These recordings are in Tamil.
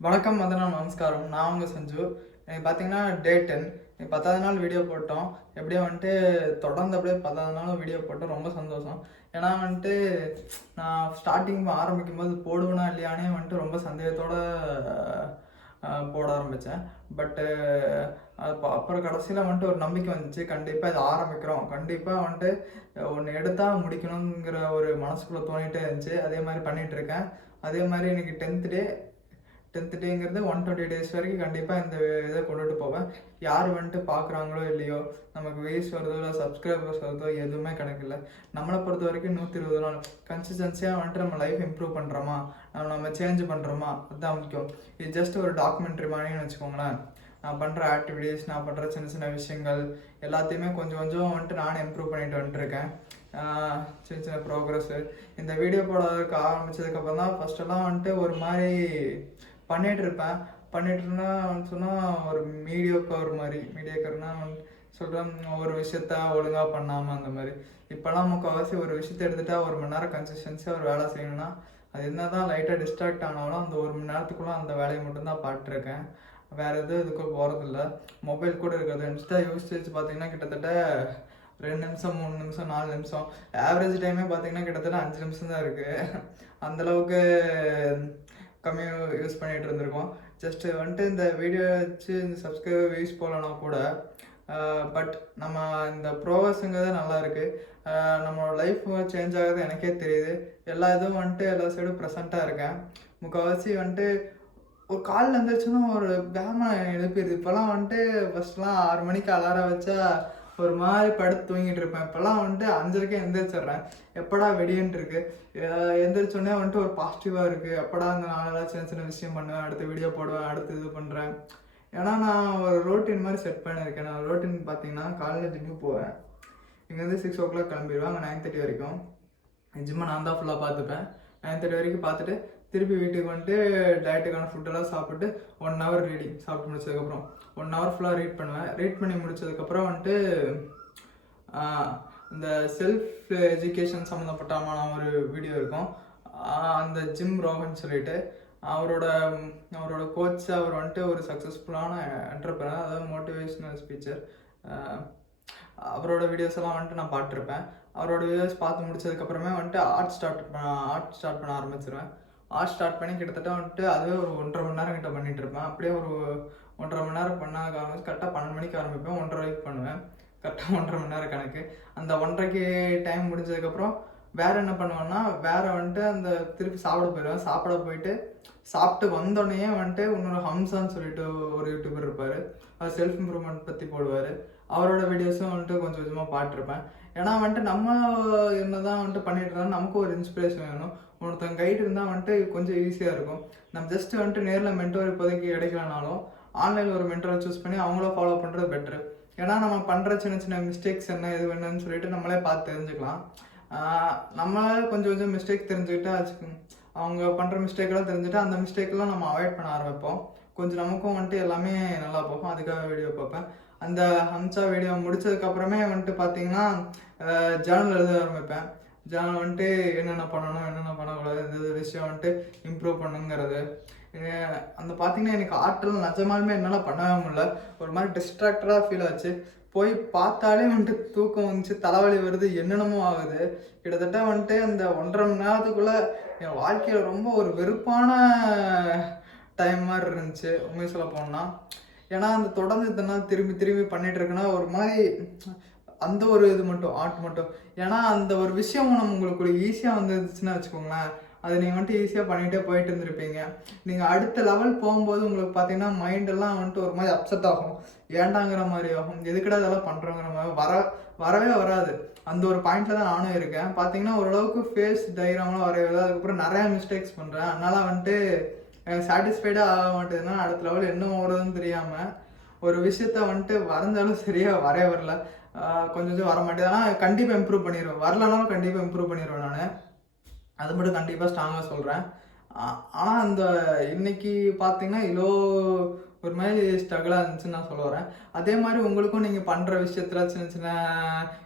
வணக்கம், வந்தனம், நமஸ்காரம். நான் உங்க சஞ்சு. இன்னைக்கு பார்த்தீங்கன்னா டே 10. இன்னைக்கு 10வது நாள் வீடியோ போட்டோம். எப்படியோ வந்துட்டு தொடர்ந்து அப்படியே 10வது நாளும் வீடியோ போட்டோம். ரொம்ப சந்தோஷம். ஏன்னா வந்துட்டு நான் ஸ்டார்டிங் ஆரம்பிக்கும்போது போடுவேனா இல்லையானே வந்துட்டு ரொம்ப சந்தேகத்தோட போட ஆரம்பித்தேன். பட்டு அப்புறம் கடைசியில் வந்துட்டு ஒரு நம்பிக்கை வந்துச்சு. கண்டிப்பாக இதை ஆரம்பிக்கிறோம், கண்டிப்பாக வந்துட்டு ஒன்று எடுத்தால் முடிக்கணுங்கிற ஒரு மனசுக்குள்ளே தோணிகிட்டே இருந்துச்சு. அதே மாதிரி பண்ணிகிட்ருக்கேன். அதே மாதிரி இன்னைக்கு 10th டேங்கிறது 120 டேஸ் வரைக்கும் கண்டிப்பாக இந்த இதை கொண்டுட்டு போவேன். யார் வந்துட்டு பார்க்குறாங்களோ இல்லையோ, நமக்கு வியூஸ் வருதோ இல்லை சப்ஸ்கிரைபர்ஸ் வருதோ எதுவுமே கணக்கில்லை. நம்மளை பொறுத்த வரைக்கும் 120 நாள் கன்சிஸ்டன்சியாக வந்துட்டு நம்ம லைஃப் இம்ப்ரூவ் பண்ணுறோமா, நம்ம சேஞ்ச் பண்ணுறோமா, அதுதான் முக்கியம். இது ஜஸ்ட் ஒரு டாக்குமெண்ட்ரி மாதிரின்னு வச்சுக்கோங்களேன். நான் பண்ணுற ஆக்டிவிட்டீஸ், நான் பண்ணுற சின்ன சின்ன விஷயங்கள் எல்லாத்தையுமே கொஞ்சம் கொஞ்சம் வந்துட்டு நானே இம்ப்ரூவ் பண்ணிட்டு வந்துட்டுருக்கேன். சின்ன சின்ன ப்ரோக்ரஸ்ஸு இந்த வீடியோ போடுறதுக்கு ஆரம்பித்ததுக்கப்புறம் தான் ஃபஸ்ட்டெல்லாம் வந்துட்டு ஒரு மாதிரி பண்ணிகிட்ருப்பேன். பண்ணிகிட்ருந்தா சொன்னால் ஒரு மீடியோக்கர்னா சொல்கிறேன், ஒரு விஷயத்த ஒழுங்காக பண்ணாமல் அந்த மாதிரி. இப்போல்லாம் முக்கால்வாசி ஒரு விஷயத்த எடுத்துகிட்டா 1 மணி நேரம் கன்சிஸ்டன்சியாக ஒரு வேலை செய்யணும்னா அது என்ன தான் லைட்டாக டிஸ்ட்ராக்ட் ஆனாலும் அந்த 1 மணி நேரத்துக்குள்ளே அந்த வேலையை மட்டும்தான் பார்த்துருக்கேன். வேறு எதுவும் இதுக்கு போகிறதில்ல. மொபைல் கூட இருக்கிறது இன்ஸ்டா யூசேஜ் பார்த்தீங்கன்னா கிட்டத்தட்ட 2 நிமிஷம், 3 நிமிஷம், 4 நிமிஷம். ஆவரேஜ் டைமே பார்த்தீங்கன்னா கிட்டத்தட்ட 5 நிமிஷம் தான் இருக்குது. அந்தளவுக்கு கம்மியாக யூஸ் பண்ணிகிட்டு இருந்திருக்கோம். ஜஸ்ட்டு வந்துட்டு இந்த வீடியோ வச்சு இந்த சப்ஸ்கிரைபர் வியூஸ் போகலன்னா கூட பட் நம்ம இந்த ப்ரோவர்ஸுங்கிறது நல்லா இருக்குது. நம்மளோட லைஃப் சேஞ்ச் ஆகுது எனக்கே தெரியுது. எல்லா இதுவும் வந்துட்டு எல்லா சைடும் ப்ரெசண்ட்டாக இருக்கேன். முக்கால்வாசி வந்துட்டு ஒரு காலைல எழுந்திரிச்சோன்னா ஒரு வேகமாக எழுப்பிடுது. இப்போல்லாம் வந்துட்டு ஃபஸ்ட்லாம் 6 மணிக்கு அலாரம் வச்சா ஒரு மாதிரி படுத்து தூங்கிட்டு இருப்பேன். இப்போல்லாம் வந்துட்டு 5:30க்கே எந்திரிச்சிட்றேன். எப்படா வெடியன்ட்டு இருக்கு. எந்திரிச்சோடனே வந்துட்டு ஒரு பாசிட்டிவாக இருக்குது. எப்படா அந்த நாளெல்லாம் சின்ன சின்ன விஷயம் பண்ணுவேன், அடுத்த வீடியோ போடுவேன், அடுத்து இது பண்ணுறேன். ஏன்னா நான் ஒரு ரோட்டீன் மாதிரி செட் பண்ணியிருக்கேன். நான் ரோட்டீன் பார்த்தீங்கன்னா காலையில் ஜிம்முக்கு போவேன். இங்கேருந்து 6 o'clock கிளம்பிடுவேன். அங்கே 9:30 வரைக்கும் ஜிம்மை நான் தான் ஃபுல்லாக பார்த்துப்பேன். 9:30 வரைக்கும் பார்த்துட்டு திருப்பி வீட்டுக்கு வந்துட்டு டயட்டுக்கான ஃபுட்டெல்லாம் சாப்பிட்டு 1 hour ரீடிங் சாப்பிட்டு முடிச்சதுக்கப்புறம் 1 hour ஃபுல்லாக ரீட் பண்ணுவேன். ரீட் பண்ணி முடிச்சதுக்கப்புறம் வந்துட்டு இந்த செல்ஃப் எஜுகேஷன் சம்மந்தப்பட்டமான ஒரு வீடியோ இருக்கும். அந்த ஜிம் ரோகன் சொல்லிட்டு அவரோட கோச். அவர் வந்துட்டு ஒரு சக்ஸஸ்ஃபுல்லான என்டர்பிரனர், அதாவது மோட்டிவேஷ்னல் ஸ்பீச்சர். அவரோட வீடியோஸ் எல்லாம் வந்துட்டு நான் பார்த்துருப்பேன். அவரோட வீடியோஸ் பார்த்து முடிச்சதுக்கப்புறமே வந்துட்டு ஆர்ட் ஸ்டார்ட் பண்ண ஆரம்பிச்சிருவேன். ஆர்ட் ஸ்டார்ட் பண்ணி கிட்டத்தட்ட வந்துட்டு அதுவே ஒரு 1.5 மணி நேரம் கிட்ட பண்ணிகிட்டு இருப்பேன். அப்படியே ஒரு 1.5 மணி நேரம் பண்ண ஆரம்பிச்சு கரெக்டாக 12 மணிக்கு ஆரம்பிப்பேன். 1:30 வரைக்கும் பண்ணுவேன். கரெக்டாக 1.5 மணி நேரம் கணக்கு. அந்த 1:30க்கு டைம் முடிஞ்சதுக்கப்புறம் வேறு என்ன பண்ணுவேன்னா, வேறு வந்துட்டு அந்த திருப்பி சாப்பிட போயிடுவேன். சாப்பிட போயிட்டு சாப்பிட்டு வந்தோடனே வந்துட்டு இன்னொரு ஹம்சான்னு சொல்லிட்டு ஒரு யூடியூபர் இருப்பார். அவர் செல்ஃப் இம்ப்ரூவ்மெண்ட் பற்றி போடுவார். அவரோட வீடியோஸும் வந்துட்டு கொஞ்சம் கொஞ்சமாக பார்த்துருப்பேன். ஏன்னா வந்துட்டு நம்ம என்ன தான் வந்துட்டு பண்ணிட்டு இருந்தாலும் நமக்கு ஒரு இன்ஸ்பிரேஷன் வேணும். ஒருத்தங்க கைடு இருந்தால் வந்துட்டு கொஞ்சம் ஈஸியாக இருக்கும். நம்ம ஜஸ்ட்டு வந்துட்டு நேரில் மென்டோர் இப்போதைக்கு கிடைக்கலனாலும் ஆன்லைனில் ஒரு மென்டரை சூஸ் பண்ணி அவங்கள ஃபாலோ பண்ணுறது பெட்ரு. ஏன்னா நம்ம பண்ணுற சின்ன சின்ன மிஸ்டேக்ஸ் என்ன இது வேணும்னு சொல்லிட்டு நம்மளே பார்த்து தெரிஞ்சுக்கலாம். நம்மளால கொஞ்சம் கொஞ்சம் மிஸ்டேக் தெரிஞ்சுக்கிட்டா வச்சுக்கோங்க, அவங்க பண்ணுற மிஸ்டேக்கெல்லாம் தெரிஞ்சுட்டு அந்த மிஸ்டேக்கெல்லாம் நம்ம அவாய்ட் பண்ண ஆரம்பிப்போம். கொஞ்சம் நமக்கும் வந்துட்டு எல்லாமே நல்லா போகும். அதுக்காக வீடியோ பார்ப்பேன். அந்த ஹம்சா வீடியோ முடிச்சதுக்கப்புறமே வந்துட்டு பார்த்தீங்கன்னா ஜேர்னல் எழுத ஆரம்பிப்பேன். ஜேர்னல் வந்துட்டு என்னென்ன பண்ணணும், என்னென்ன பண்ணக்கூடாது, இந்த விஷயம் வந்துட்டு இம்ப்ரூவ் பண்ணுங்கிறது. அந்த பார்த்தீங்கன்னா எனக்கு ஆற்றல் நிஜமாலுமே என்னால் பண்ணவே முடியல. ஒரு மாதிரி டிஸ்ட்ராக்டடாக ஃபீல் ஆச்சு. போய் பார்த்தாலே வந்துட்டு தூக்கம் வந்துச்சு, தலைவலி வருது, என்னென்னமோ ஆகுது. கிட்டத்தட்ட வந்துட்டு அந்த 1.5 மணி நேரத்துக்குள்ளே என் வாழ்க்கையில் ரொம்ப ஒரு வெறுப்பான டைம் மாதிரி இருந்துச்சு உண்மையை சொல்ல போனால். ஏன்னா அந்த தொடர்ந்து இதனா திரும்பி திரும்பி பண்ணிட்டு இருக்குன்னா ஒரு மாதிரி அந்த ஒரு இது மட்டும் ஆர்ட் மட்டும். ஏன்னா அந்த ஒரு விஷயம் உங்களுக்கு ஈஸியாக வந்துருச்சுன்னா வச்சுக்கோங்களேன், அதை நீங்கள் வந்துட்டு ஈஸியாக பண்ணிகிட்டே போயிட்டு இருந்திருப்பீங்க. நீங்கள் அடுத்த லெவல் போகும்போது உங்களுக்கு பார்த்தீங்கன்னா மைண்டெல்லாம் வந்துட்டு ஒரு மாதிரி அப்செட் ஆகும், ஏண்டாங்கிற மாதிரி ஆகும், எதுக்கடா இதெல்லாம் பண்ணுறோங்கிற மாதிரி வரவே வராது. அந்த ஒரு பாயிண்டில் தான் நானும் இருக்கேன். பார்த்தீங்கன்னா ஓரளவுக்கு ஃபேஸ் டைராமெலாம் வரையாது. அதுக்கப்புறம் நிறையா மிஸ்டேக்ஸ் பண்ணுறேன். அதனால் வந்துட்டு சாட்டிஸ்ஃபைடாக ஆக மாட்டேதுன்னா அடுத்த லெவல் என்ன ஓடுறதுன்னு தெரியாமல் ஒரு விஷயத்த வந்துட்டு வரைஞ்சாலும் சரியாக வரல. கொஞ்சம் கொஞ்சம் வர மாட்டேது. ஆனால் கண்டிப்பாக இம்ப்ரூவ் பண்ணிடுவேன். வரலனாலும் கண்டிப்பாக இம்ப்ரூவ் பண்ணிடுவேன் நான். அது மட்டும் கண்டிப்பாக ஸ்ட்ராங்காக சொல்கிறேன். ஆனால் அந்த இன்னைக்கு பார்த்தீங்கன்னா இவ்வளோ ஒரு மாதிரி ஸ்ட்ரகிளாக இருந்துச்சுன்னு நான் சொல்ல வரேன். அதே மாதிரி உங்களுக்கும் நீங்கள் பண்ணுற விஷயத்தில் சின்ன சின்ன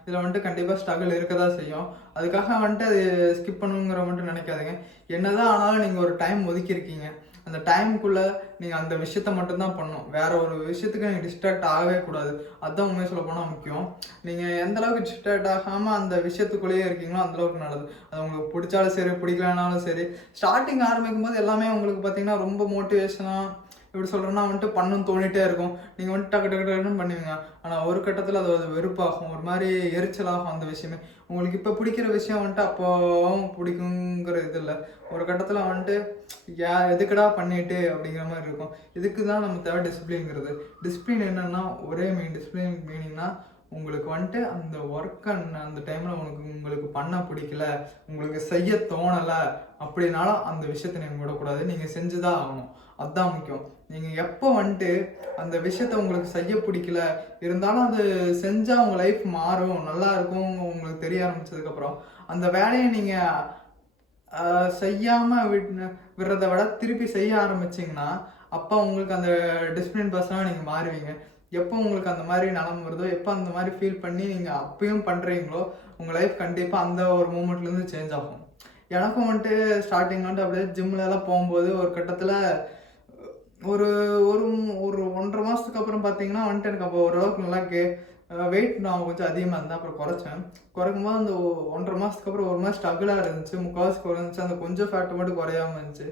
இதில் வந்துட்டு கண்டிப்பாக ஸ்ட்ரகிள் இருக்க தான் செய்யும். அதுக்காக வந்துட்டு அது ஸ்கிப் பண்ணுங்கிற மட்டும் நினைக்காதீங்க. என்னதான் ஆனாலும் நீங்கள் ஒரு டைம் ஒதுக்கியிருக்கீங்க. அந்த டைமுக்குள்ளே நீங்கள் அந்த விஷயத்த மட்டும்தான் பண்ணணும். வேற ஒரு விஷயத்துக்கு நீங்கள் டிஸ்ட்ராக்ட் ஆகவே கூடாது. அதுதான் உண்மையை சொல்ல போனால் முக்கியம். நீங்கள் எந்த அளவுக்கு டிஸ்ட்ராக்ட் ஆகாமல் அந்த விஷயத்துக்குள்ளேயே இருக்கீங்களோ அந்தளவுக்கு நல்லது. அது உங்களுக்கு பிடிச்சாலும் சரி, பிடிக்கலனாலும் சரி. ஸ்டார்டிங் ஆரம்பிக்கும் போது எல்லாமே உங்களுக்கு பார்த்தீங்கன்னா ரொம்ப மோட்டிவேஷனாக எப்படி சொல்கிறேன்னா வந்துட்டு பண்ணணும்னு தோணிகிட்டே இருக்கும். நீங்கள் வந்துட்டு டக்கு டக்கு டக்குன்னு பண்ணுவீங்க. ஆனால் ஒரு கட்டத்தில் அது வெறுப்பாகும், ஒரு மாதிரி எரிச்சலாகும் அந்த விஷயமே. உங்களுக்கு இப்போ பிடிக்கிற விஷயம் வந்துட்டு அப்போ பிடிக்குங்கிற இது இல்லை. ஒரு கட்டத்தில் வந்துட்டு எதுக்கடா பண்ணிட்டு அப்படிங்கிற மாதிரி இருக்கும். இதுக்கு தான் நம்ம தேவை டிசிப்ளின்ங்கிறது. டிசிப்ளின் என்னன்னா ஒரே டிசிப்ளின் மீனிங்னா உங்களுக்கு வந்துட்டு அந்த ஒர்க்கை அந்த டைமில் உங்களுக்கு பண்ண பிடிக்கல, உங்களுக்கு செய்ய தோணலை அப்படின்னாலும் அந்த விஷயத்தை நீங்கள் விடக்கூடாது. நீங்கள் செஞ்சு தான் ஆகணும். அதுதான் முக்கியம். நீங்கள் எப்போ வந்துட்டு அந்த விஷயத்த உங்களுக்கு செய்ய பிடிக்கல இருந்தாலும் அது செஞ்சால் உங்கள் லைஃப் மாறும், நல்லா இருக்கும் உங்களுக்கு தெரிய ஆரம்பிச்சதுக்கப்புறம் அந்த வேலையை நீங்கள் செய்யாமல் விடுறத விட திருப்பி செய்ய ஆரம்பிச்சிங்கன்னா அப்போ உங்களுக்கு அந்த டிசிப்ளின் பர்சனாக நீங்கள் மாறுவீங்க. எப்போ உங்களுக்கு அந்த மாதிரி நிலம வருதோ, எப்போ அந்த மாதிரி ஃபீல் பண்ணி நீங்கள் அப்பயும் பண்ணுறீங்களோ உங்கள் லைஃப் கண்டிப்பாக அந்த ஒரு மூமெண்ட்லேருந்து சேஞ்ச் ஆகும். எனக்கும் வந்துட்டு ஸ்டார்டிங் வந்துட்டு அப்படியே ஜிம்லலாம் போகும்போது ஒரு கட்டத்தில் ஒரு ஒரு ஒரு 1.5 மாதத்துக்கு அப்புறம் பார்த்தீங்கன்னா வந்துட்டு எனக்கு அப்போ ஓரளவுக்கு நல்லா வெயிட் நான் கொஞ்சம் அதிகமாக இருந்தேன். அப்புறம் குறைச்சேன். குறைக்கும் போது அந்த 1.5 மாதத்துக்கு அப்புறம் ஒரு மாதிரி ஸ்ட்ரகிளாக இருந்துச்சு. 3/4 குறைஞ்சிச்சு. அந்த கொஞ்சம் ஃபேட்டு மட்டும் குறையாமல் இருந்துச்சு.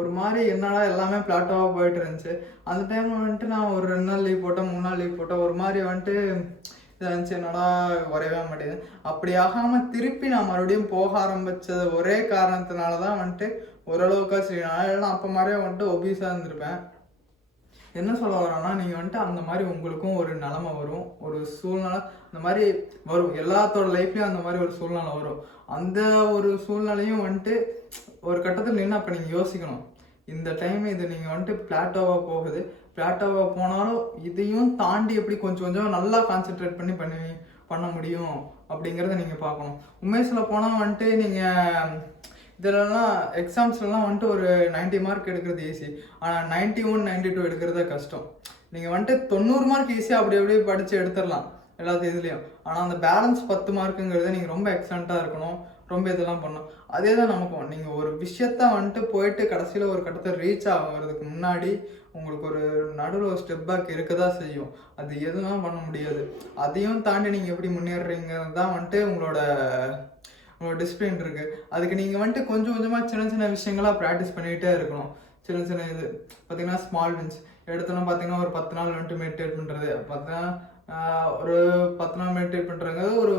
ஒரு மாதிரி என்னடா எல்லாமே பிளாட்டோவாக போயிட்டு இருந்துச்சு. அந்த டைமில் வந்துட்டு நான் ஒரு 2 நாள் லீவ் போட்டேன், 3 நாள் லீவ் போட்டேன். ஒரு மாதிரி வந்துட்டு இதாக இருந்துச்சு, என்னடா குறையவே மாட்டேங்குது. அப்படி ஆகாமல் திருப்பி நான் மறுபடியும் போக ஆரம்பித்தது ஒரே காரணத்தினால தான் வந்துட்டு ஓரளவுக்காச்சு. நான் அப்போ மாதிரியே வந்துட்டு ஒபீஸாக இருந்திருப்பேன். என்ன சொல்ல வரோன்னா, நீங்கள் வந்துட்டு அந்த மாதிரி உங்களுக்கும் ஒரு நிலமை வரும், ஒரு சூழ்நிலை அந்த மாதிரி வரும். எல்லாத்தோட லைஃப்லேயும் அந்த மாதிரி ஒரு சூழ்நிலை வரும். அந்த ஒரு சூழ்நிலையும் வந்துட்டு ஒரு கட்டத்தில் நின்று அப்போ நீங்கள் யோசிக்கணும். இந்த டைம் இது நீங்கள் வந்துட்டு பிளாட்டோவாக போகுது. பிளாட்டோவாக போனாலும் இதையும் தாண்டி எப்படி கொஞ்சம் கொஞ்சம் நல்லா கான்சென்ட்ரேட் பண்ண முடியும் அப்படிங்கிறத நீங்கள் பார்க்கணும். உண்மையை சொல்ல போனால் வந்துட்டு நீங்கள் இதிலலாம் எக்ஸாம்ஸ்லாம் வந்துட்டு ஒரு 90 மார்க் எடுக்கிறது ஈஸி. ஆனால் 91, 92 எடுக்கிறத கஷ்டம். நீங்கள் வந்துட்டு 90 மார்க் ஈஸியாக அப்படி அப்படியே படித்து எடுத்துடலாம் எல்லாத்து இதுலேயும். ஆனால் அந்த பேலன்ஸ் 10 மார்க்குங்கிறத நீங்கள் ரொம்ப எக்ஸலண்ட்டாக இருக்கணும், ரொம்ப இதெல்லாம் பண்ணணும். அதே தான் நமக்கும். நீங்கள் ஒரு விஷயத்த வந்துட்டு போயிட்டு கடைசியில் ஒரு கட்டத்தை ரீச் ஆகிறதுக்கு முன்னாடி உங்களுக்கு ஒரு நடுவில் ஒரு ஸ்டெப் பேக் இருக்க தான் செய்யும். அது எதுவும் பண்ண முடியாது. அதையும் தாண்டி நீங்கள் எப்படி முன்னேறுறீங்கிறது தான் வந்துட்டு உங்களோட டிசிப்ளின் இருக்குது. அதுக்கு நீங்கள் வந்துட்டு கொஞ்சம் கொஞ்சமாக சின்ன சின்ன விஷயங்களாக ப்ராக்டிஸ் பண்ணிகிட்டே இருக்கணும். சின்ன சின்ன இது பார்த்தீங்கன்னா ஸ்மால் வின்ஸ் எடுத்தோன்னா பார்த்தீங்கன்னா ஒரு 10 நாள் வந்துட்டு மெடிடேட் பண்ணுறது. பார்த்தீங்கன்னா ஒரு 10 நாள் மெடிடேட் பண்ணுறது ஒரு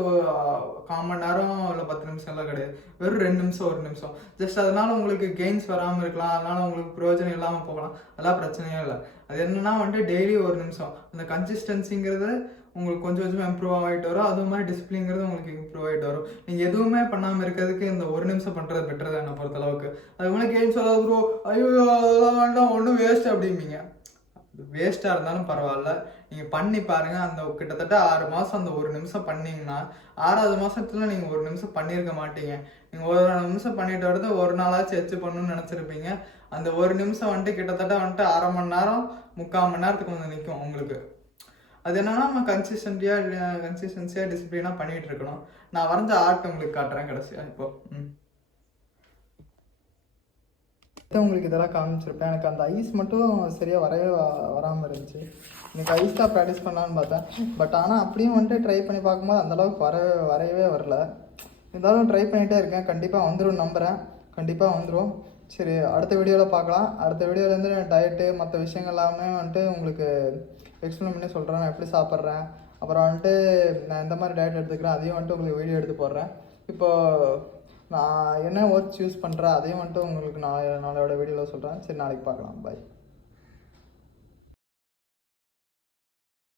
1/4 மணி நேரம் இல்லை 10 நிமிஷம்லாம் கிடையாது. வெறும் 2 நிமிஷம் 1 நிமிஷம் ஜஸ்ட். அதனால் உங்களுக்கு கெயின்ஸ் வராமல் இருக்கலாம், அதனால் உங்களுக்கு பிரயோஜனம் இல்லாமல் போகலாம். அதெல்லாம் பிரச்சனையே இல்லை. அது என்னன்னா வந்துட்டு டெய்லி 1 நிமிஷம் அந்த கன்சிஸ்டன்சிங்கிறது உங்களுக்கு கொஞ்சம் கொஞ்சமாக இம்ப்ரூவ் ஆகிட்டு வரும். அது மாதிரி டிசிப்ளின்ங்கிறது உங்களுக்கு இம்ப்ரூவ் ஆகிட்டு வரும். நீங்கள் எதுவுமே பண்ணாமல் இருக்கிறதுக்கு இந்த 1 நிமிஷம் பண்ணுறது பெட்டர் தான் என்னை பொறுத்தளவுக்கு. அது மாதிரி கெயின்ஸ் வராது ப்ரோ, ஐயோ அதெல்லாம் வேண்டாம், ஒன்றும் வேஸ்ட் அப்படிம்பீங்க. வேஸ்ட்டாக இருந்தாலும் பரவாயில்ல, நீங்கள் பண்ணி பாருங்கள். அந்த கிட்டத்தட்ட 6 மாதம் அந்த 1 நிமிஷம் பண்ணிங்கன்னா 6வது மாதத்துல நீங்கள் 1 நிமிஷம் பண்ணியிருக்க மாட்டீங்க. நீங்கள் 1 நிமிஷம் பண்ணிட்டு வரது ஒரு நாளாச்சும் எச்சு பண்ணணும்னு நினச்சிருப்பீங்க. அந்த 1 நிமிஷம் வந்துட்டு கிட்டத்தட்ட வந்துட்டு 1/2 மணி நேரம் 3/4 மணி நேரத்துக்கு வந்து நிற்கும் உங்களுக்கு. அது என்னன்னா நம்ம கன்சிஸ்டன்சியாக டிசிப்ளினாக பண்ணிகிட்டு இருக்கணும். நான் வரைஞ்ச ஆர்ட் உங்களுக்கு காட்டுறேன் கடைசியாக. இப்போ உங்களுக்கு இதெல்லாம் காமிச்சிருப்பேன். எனக்கு அந்த ஐஸ் மட்டும் சரியாக வராமல் இருந்துச்சு. எனக்கு ஐஸ் தான் ப்ராக்டிஸ் பண்ணலான்னு பார்த்தேன். பட் ஆனால் அப்படியும் வந்துட்டு ட்ரை பண்ணி பார்க்கும்போது அந்தளவுக்கு வரையவே வரல. இருந்தாலும் ட்ரை பண்ணிகிட்டே இருக்கேன். கண்டிப்பாக வந்துடும் நம்புகிறேன். கண்டிப்பாக வந்துடும். சரி, அடுத்த வீடியோவில் பார்க்கலாம். அடுத்த வீடியோலேருந்து டயட்டு மற்ற விஷயங்கள் எல்லாமே வந்துட்டு உங்களுக்கு எக்ஸ்பிளைன் பண்ணி சொல்கிறேன். நான் எப்படி சாப்பிட்றேன், அப்புறம் வந்துட்டு நான் எந்த மாதிரி டயட் எடுத்துக்கிறேன் அதையும் வந்துட்டு உங்களுக்கு வீடியோ எடுத்து போடுறேன். இப்போது நான் என்ன ஒர்க் சூஸ் பண்ணுறேன் அதையும் வந்துட்டு உங்களுக்கு நாளையோட வீடியோவில் சொல்கிறேன். சரி, நாளைக்கு பார்க்கலாம். பாய்.